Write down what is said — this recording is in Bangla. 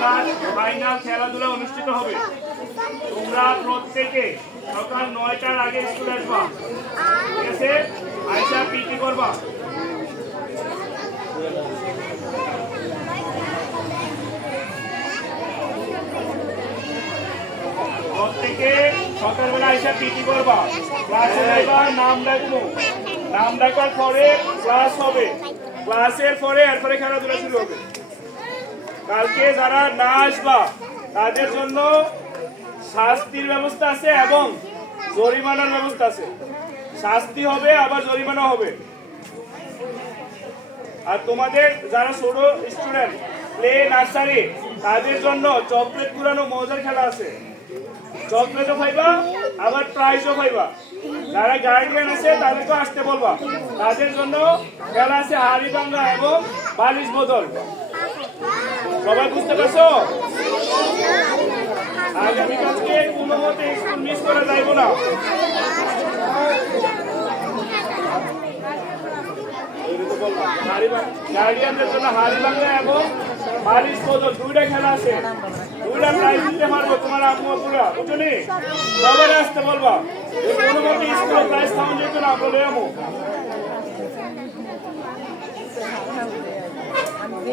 অর্থাৎ ফাইনাল খেলাধুলা অনুষ্ঠিত হবে। তোমরা প্রত্যেকে সকাল 9টার আগে স্কুলে আসবা, ঠিক আছে? আইসা পিটি করবা। প্রত্যেকে সকালবেলা আইসা পিটি করবা, ক্লাসে যাইবা, নাম ডাকবো, নাম ডাকার পরে ক্লাস হবে, ক্লাসের পরে এরপরে খেলাধুলা শুরু হবে। কালকে যারা না আসবা তাদের জন্য শাস্তির ব্যবস্থা আছে এবং জরিমানার ব্যবস্থা আছে। শাস্তি হবে আবার জরিমানা হবে। আর তোমাদের যারা ছোট স্টুডেন্ট প্লে নার্সারি তাদের জন্য চকলেট কুড়ানো মজার খেলা আছে। চকলেটও খাইবা আবার প্রাইজও খাইবা। যারা গার্ডিয়ান আছে তাদেরকে আসতে বলবা। তাদের জন্য খেলা আছে হাড়ি ভাঙা এবং বালিশ বদল। সবাই বুঝতে পারছো? আগামীকালকে কোনো মতে স্কুল মিস করা যাইব না। গার্ডিয়ানদের জন্য হাড়ি ভাঙা এবং বালিশ বদল দুইটা খেলা আছে। দুইটা প্রাইজ দিতে পারবো তোমার আম্মু আপুরা, বুঝলি? সবাই আসতে বলবা। কোনো মতে স্কুলে প্রাইজ খাওয়া যেত না, বলে আমু। আমি